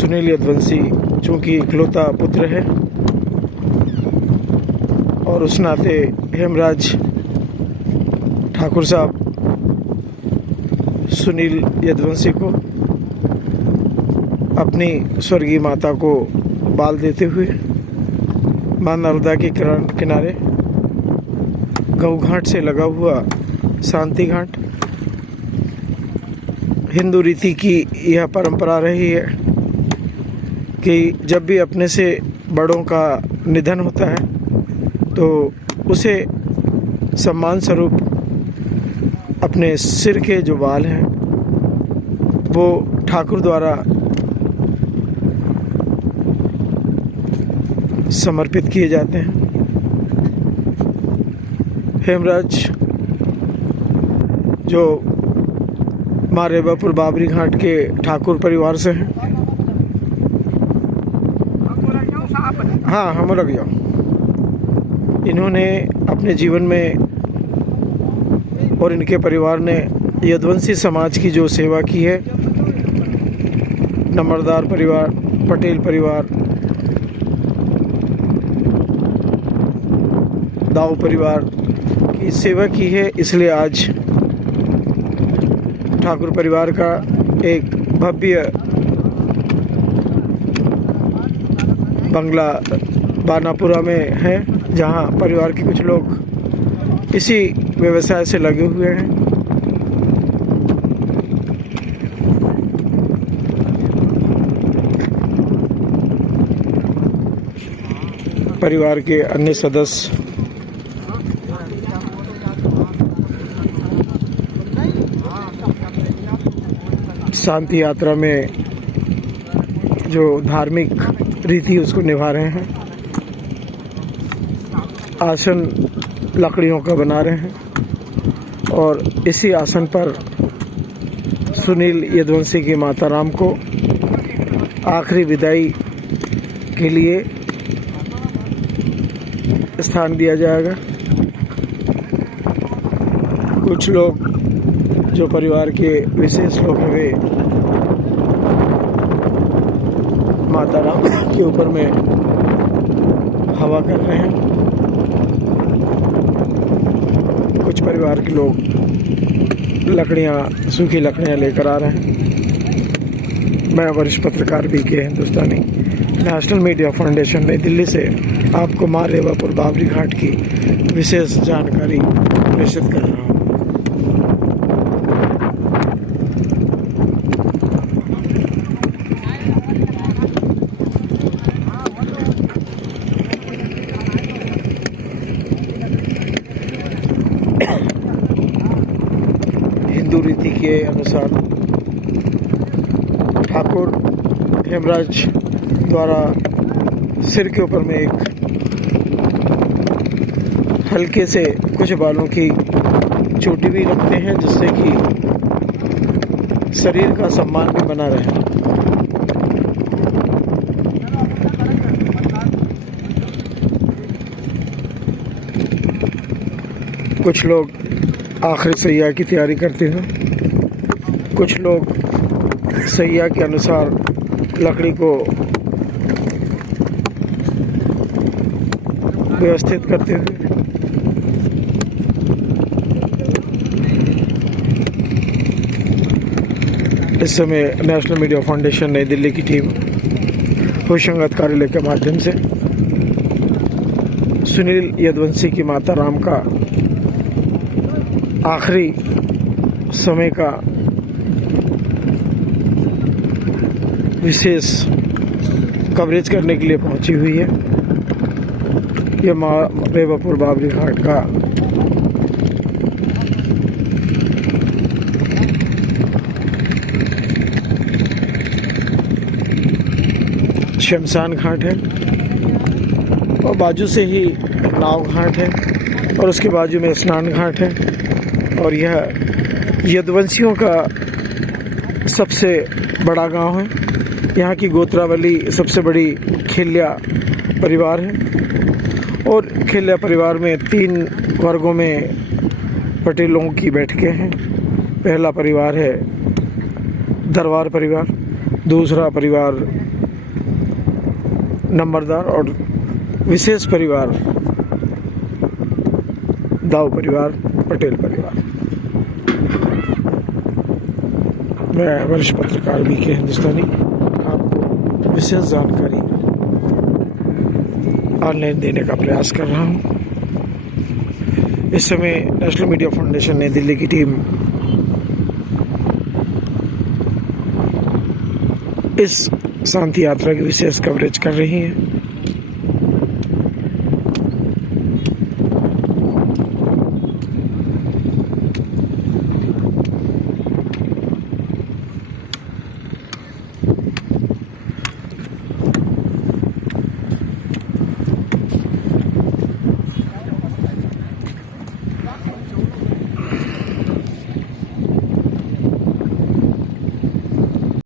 सुनील यदुवंशी चूँकि इकलौता पुत्र है और उस नाते हेमराज ठाकुर साहब सुनील यदुवंशी को अपनी स्वर्गीय माता को बाल देते हुए मां नर्मदा के किनारे गऊ घाट से लगा हुआ शांति घाट, हिंदू रीति की यह परंपरा रही है कि जब भी अपने से बड़ों का निधन होता है तो उसे सम्मान स्वरूप अपने सिर के जो बाल हैं वो ठाकुर द्वारा समर्पित किए जाते हैं। हेमराज जो माँ रेवापुर बाबरी घाट के ठाकुर परिवार से हैं। हाँ, हम लग जाओ। इन्होंने अपने जीवन में और इनके परिवार ने यदुवंशी समाज की जो सेवा की है, नंबरदार परिवार, पटेल परिवार, दाऊ परिवार की सेवा की है, इसलिए आज ठाकुर परिवार का एक भव्य बंगला बानापुरा में है, जहां परिवार के कुछ लोग इसी व्यवसाय से लगे हुए हैं। परिवार के अन्य सदस्य शांति यात्रा में जो धार्मिक रीति उसको निभा रहे हैं। आसन लकड़ियों का बना रहे हैं और इसी आसन पर सुनील यदुवंशी की माता राम को आखिरी विदाई के लिए स्थान दिया जाएगा। कुछ लोग जो परिवार के विशेष लोग हैं वे माता राम के ऊपर में हवा कर रहे हैं। कुछ परिवार के लोग लकड़ियाँ, सूखी लकड़ियाँ लेकर आ रहे हैं। मैं वरिष्ठ पत्रकार BK हिंदुस्तानी, नेशनल मीडिया फाउंडेशन नई दिल्ली से आपको माँ रेवापुर बाबरी घाट की विशेष जानकारी प्रेषित कर रहा हूँ। हिंदू रीति के अनुसार ठाकुर हेमराज द्वारा सिर के ऊपर में एक हल्के से कुछ बालों की चोटी भी रखते हैं, जिससे कि शरीर का सम्मान भी बना रहे। कुछ लोग आखिरी सैया की तैयारी करते हैं। कुछ लोग सैया के अनुसार लकड़ी को व्यवस्थित करते हैं। इस समय नेशनल मीडिया फाउंडेशन नई दिल्ली की टीम होशंगाबाद कार्यालय के माध्यम से सुनील यदुवंशी की माता राम का आखिरी समय का विशेष कवरेज करने के लिए पहुंची हुई है। यह माँ रेवापुर बाबरी घाट का शमशान घाट है और बाजू से ही नाव घाट है और उसके बाजू में स्नान घाट है। और यह यदुवंशियों का सबसे बड़ा गांव है। यहाँ की गोत्रावली सबसे बड़ी खेलिया परिवार है और खेलिया परिवार में 3 वर्गों में पटेलों की बैठकें हैं। पहला परिवार है दरबार परिवार, दूसरा परिवार नंबरदार और विशेष परिवार दाऊ परिवार, पटेल परिवार। मैं वरिष्ठ पत्रकार BK हिंदुस्तानी आपको विशेष जानकारी ऑनलाइन देने का प्रयास कर रहा हूँ। इस समय नेशनल मीडिया फाउंडेशन नई दिल्ली की टीम इस शांति यात्रा की विशेष कवरेज कर रही है।